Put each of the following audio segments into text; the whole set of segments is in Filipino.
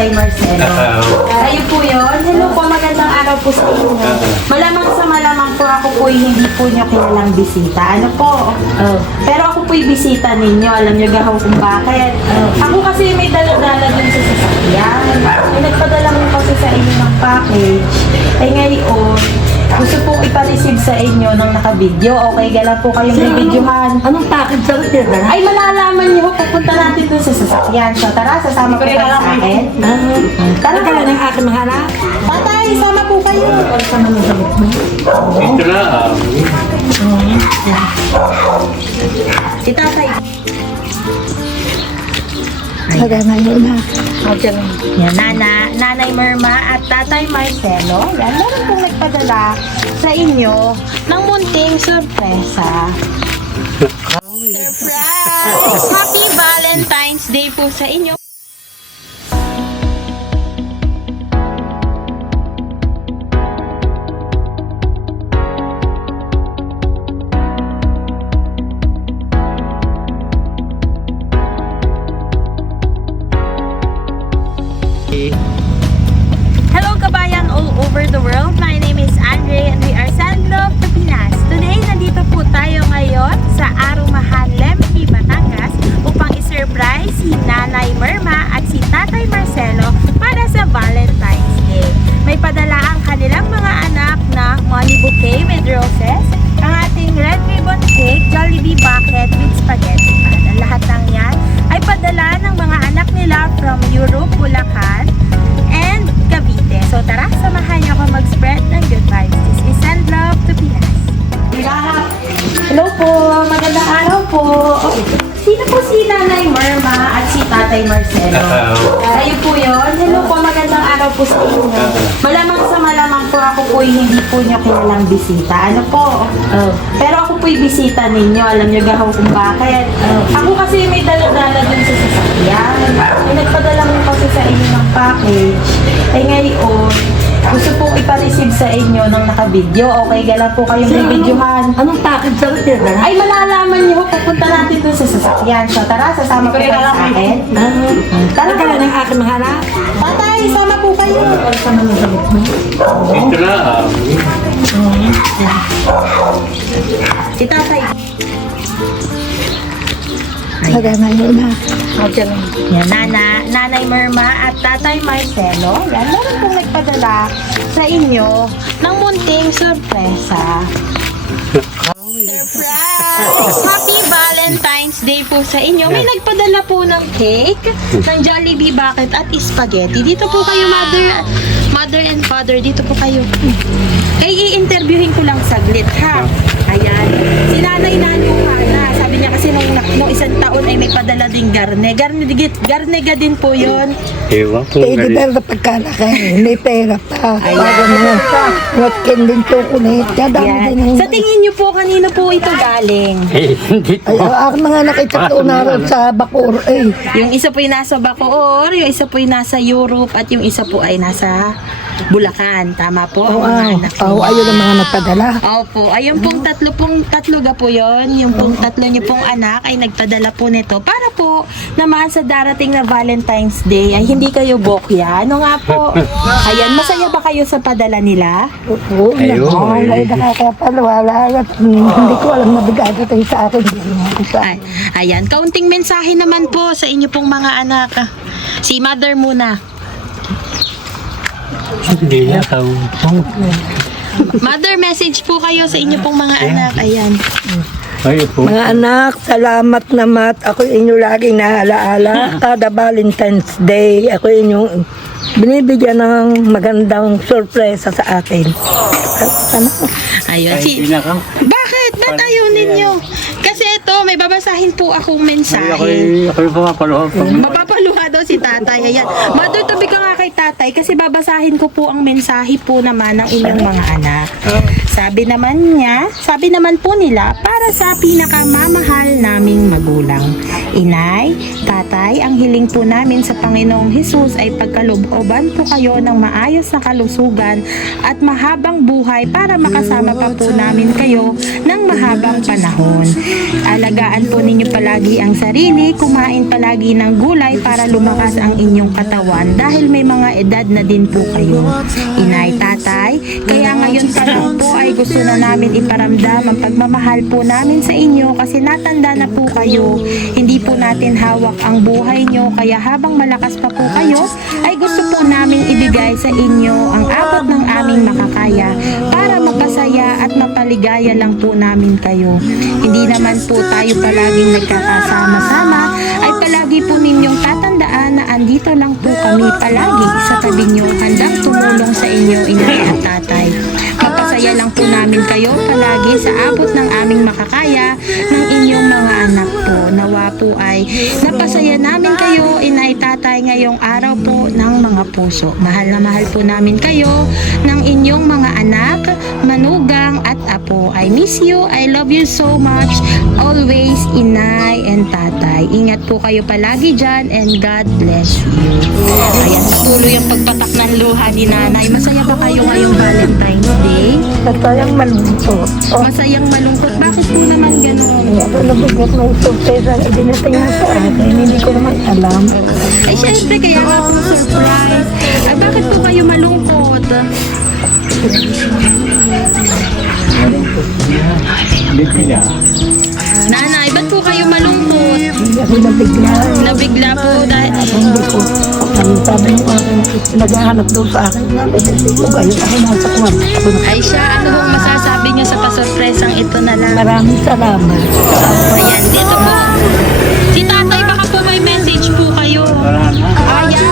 Tatay Marcelo. Ayun po yun. Hello po, magandang araw po sa inyo. Malamang sa malamang po ako po hindi po nyo kilalang bisita. Ano po? Pero ako po'y bisita ninyo. Alam nyo gahaw kung bakit. Ako kasi may dala-dala dun sa sasakyan. May nagpadala ko kasi sa inyo ng package. Eh ngayon, gusto po ipa-receive sa inyo ng naka-video. Okay, gala po kayong bibidyohan. Anong package sa akin? Ay, malalaman niyo, pupunta natin dun sa sasakyan. So, tara, sasama po kayo sa akin. Tara, Kaya ng aking mga anak. Tatay, sama po kayo. Ito na. Si Tatay. Magana yun na. Yan, Nanay Merma at Tatay Marcelo. Yan, meron pong nagpadala sa inyo ng munting sorpresa. Surprise! Happy Valentine's Day po sa inyo. Hello kabayan all over the world. My name is Andre and we are Sandlove to Pinas. Today, nandito po tayo ngayon sa Arumahan, Lempi, Batangas upang i-surprise si Nanay Merma at si Tatay Marcelo para sa Valentine's Day. May padala ang kanilang mga anak na money bouquet with roses, ang ating red ribbon cake, Jollibee bucket with spaghetti pan. Ang lahat ng yan ay padala ng mga anak nila from Europe, Bulacan, and Cavite. So tara, samahan niyo ako mag-spread ng good vibes. This is Sandlove to Pinas. Hello po, magandang araw po. Sino po si Nanay Merma at si Tatay Marcelo? Ayun po yun. Hello po, magandang araw po sa inyo. Malamang sa malamang po ako po hindi po nyo kilalang bisita. Ano po? Pero ako po'y bisita ninyo. Alam nyo gahaw kung bakit. Ako kasi may dala-dala dun sa sasakyan. May nagpadala ko kasi sa inyo ng package. Eh ngayon, gusto po ipa-receive sa inyo ng naka-video. Okay, gala po kayong bibidyohan. Anong package sa akin? Ay, malalaman niyo, pupunta natin dun sa sasakyan. So, tara, sasama po kayo sa akin. Tara, Kaya ng aking mga anak. Tatay, sama po kayo. Ito na. Si Tatay. Magana yun na. Yan, Nanay Merma at Tatay Marcelo. Yan, meron pong nagpadala sa inyo ng munting sorpresa. Surprise! Happy Valentine's Day po sa inyo. May nagpadala po ng cake, ng Jollibee bucket at spaghetti. Dito po kayo, mother and father. Dito po kayo. Ay, i-interviewin ko lang saglit, ha? Ayan. Si Nanay nanuha na. Sabi niya kasi nung isang taon ay may padala ding garne. Garnega din po yun. Ewan po. Pwede pero na pagkalaki. May pera pa. Bago na. Watkin din chocolate. Kadami Yan. din. Sa tingin niyo po, kanino po ito galing? Hindi po. Ay, aking mga nakita ko na rin sa Bacoor. Eh. Yung isa po ay nasa Bacoor, yung isa po ay nasa Europe, at yung isa po ay nasa Bulacan. Tama po? Oo, Ang mga anak niyo. ayun ang mga nagpadala. Opo, ayun pong tatlo ga po yon. Yung pong tatlo niyo pong anak ay nagpadala po nito para po naman sa darating na Valentine's Day ay hindi kayo bokya. Ano nga po? Ayan, masaya ba kayo sa padala nila? Oo, Ayun. ay nakakapalwala. Hindi ko alam na bigada tayo sa akin. Ay, ayan, kaunting mensahe naman po sa inyo pong mga anak. Si mother muna. Hindi na tao. Mother, message po kayo sa inyo pong mga anak. Ayan. Ayun po. Mga anak, salamat naman. Ako inyo laging naalaala. Kada Valentine's Day, ako inyong binibigyan ng magandang sorpresa sa akin. Ayun. Ay, hindi na ka. Bakit? Ba't ayaw ninyo? Kasi ito, may babasahin po akong Ay, mensahe. ako'y pumapaluhan pag Mapapaluha daw si tatay. Ayan. Mother, tabi ka nga kay tatay kasi babasahin ko po ang mensahe po naman ng inyong mga anak. Sabi naman po nila, para sa pinakamamahal naming magulang, inay, tatay, tatay, ang hiling po namin sa Panginoong Hesus ay pagkalooban po kayo ng maayos na kalusugan at mahabang buhay para makasama pa po namin kayo ng mahabang panahon. Alagaan po ninyo palagi ang sarili, kumain palagi ng gulay para lumakas ang inyong katawan dahil may mga edad na din po kayo. Inay, tatay, kaya ngayon pa lang po ay gusto na namin iparamdam ang pagmamahal po namin sa inyo kasi natanda na po kayo. Hindi po natin hawak ang buhay nyo kaya habang malakas pa po kayo ay gusto po namin ibigay sa inyo ang abot ng aming makakaya para mapasaya at mapaligaya lang po namin kayo. Hindi naman po tayo palaging nagkakasama-sama ay palagi po ninyong tatandaan na andito lang po kami palagi sa tabi nyo handang tumulong sa inyo, inay at tatay. Mapasaya lang po namin kayo palagi sa abot ng aming makakaya ng inyong mga anak po. Nawa po ay napasaya namin kayo, inay, tatay, ngayong araw po ng mga puso. Mahal na mahal po namin kayo ng inyong mga anak, manugang at apo. I miss you, I love you so much. Always, inay and tatay. Ingat po kayo palagi dyan and God bless you. Ayan, patuloy ang pagpatak ng luha ni nanay. Masaya ba kayo ngayong Valentine's Day? Katayang malungkot. Oh, Masayang malungkot. Bakit po naman ganun? ito nabigat ng sorpresa na dinating na sa akin. Hindi ko naman alam. Ay, syempre, kaya nga po surprise. Ay, bakit po kayo malungkot? Bibigyan. Nanay, ba't po kayo malungkot? Hindi ako nabigla. Nabigla po dahil... Hindi ko. Ang sabi mo akin, naghahanap daw sa akin. Hindi ko kayo. Ako nasa kwarto. Ako na. Ay siya, ano bang masasabi niyo sa pasurpresang ito na lang? Maraming salamat. Ayan, dito po. Si tatay, baka po may message po kayo. Wala na. Ayaw.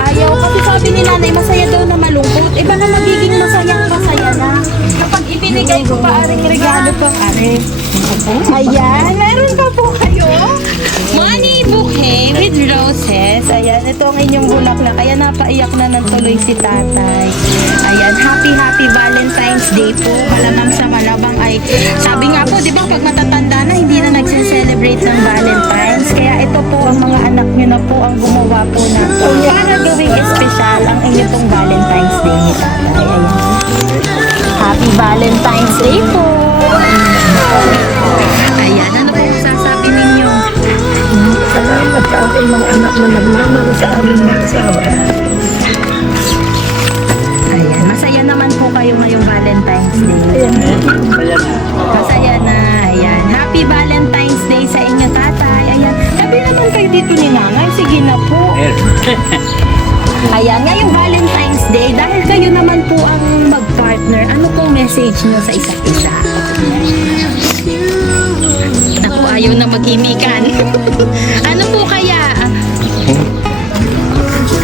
Ayaw. Kasi sabi ni nanay, masaya daw na malungkot. Eh baka magiging masayang masaya na. Kapag ibinigay ko pa aring regalo pa are. Ayan, meron pa po kayo. Money bouquet with roses. Ayan, ito ang inyong bulaklak. Kaya napaiyak na ng tuloy si tatay. Ayan, happy Valentine's Day po. Malamang sa malabang ay, sabi nga po, di ba pag matatanda na, hindi na nagse-celebrate ng Valentine's. Kaya ito po ang mga anak nyo na po ang gumawa po na para gawing espesyal ang inyong pong Valentine's Day ni tatay. Ayan. Happy Valentine's Day po. Ayan, ano po yung sasabi ninyo? Salamat sa aking mga anak na nagmamahal sa aming mga asawa. Ayan, masaya naman po kayo ngayong Valentine's Day. Ayan. Kaya na. Masaya na, ayan. Happy Valentine's Day sa inyo, tatay. Ayan, sabi naman kayo dito ni nanay. Sige na po. Ayan, ngayong Valentine's Day, dahil kayo naman po ang mag-partner, ano pong message nyo sa isa't isa? Naku, ayaw na maghimikan. Ano po kaya?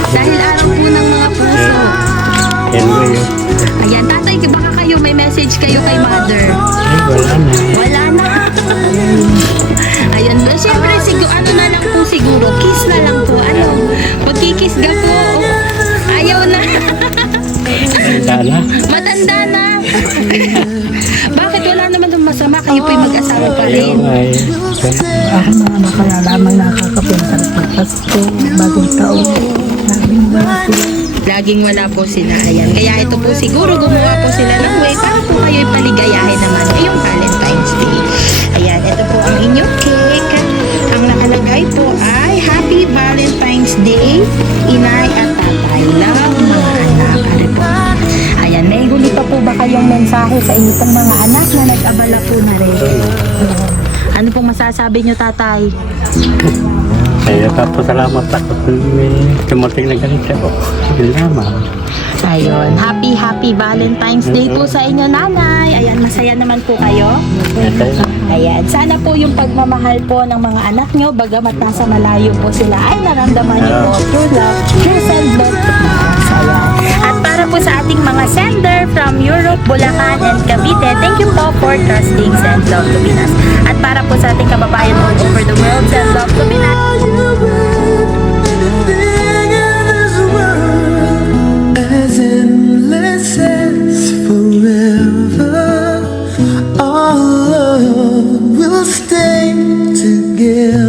Dahil araw po ng mga puso. Anyway, Ayan, tatay, baka kayo may message kayo kay mother. ay wala na. Wala na. Ayan, siyempre, ano na lang po siguro, kiss na lang po. Ano, pagkikis ka po, ayaw na. Wala na. Matanda na. Bakit wala naman ng masama? Kayo po'y mag-asawa pa Ayaw rin. ay. Ako mga anak kaya lamang nakakapinta sa Pasko, bagong taon. Laging wala sila. Laging wala po sila. Ayan. Kaya ito po siguro gumawa po sila ng way para po kayo'y paligayahin naman ngayong Valentine's Day. Ayan. Ito po ang inyong cake. Ang nakalagay po ay Happy Valentine's Day, Inay at Tatay. Love, mga anak. Ano po? Ayan. May huli pa po ba kayong mensahe sa inyo pong mga anak na nag-abala po na rin? Ano pong masasabi nyo, tatay? Kaya papasalamat ako kung may tumating na ganito ako. Salamat. Ayun, happy Valentine's Day po sa inyo, nanay. Ayan, masaya naman po kayo. Ayan, sana po yung pagmamahal po ng mga anak nyo, bagamat nasa malayo po sila, ay naramdaman nyo po true love, true send love to us. Ayan. At para po sa ating mga sender from Europe, Bulacan, and Cavite, thank you po for trusting Send Love to Pinas. At para po sa ating kababayan all over the world, Send Love to Pinas. As endless as forever, our love will stay together.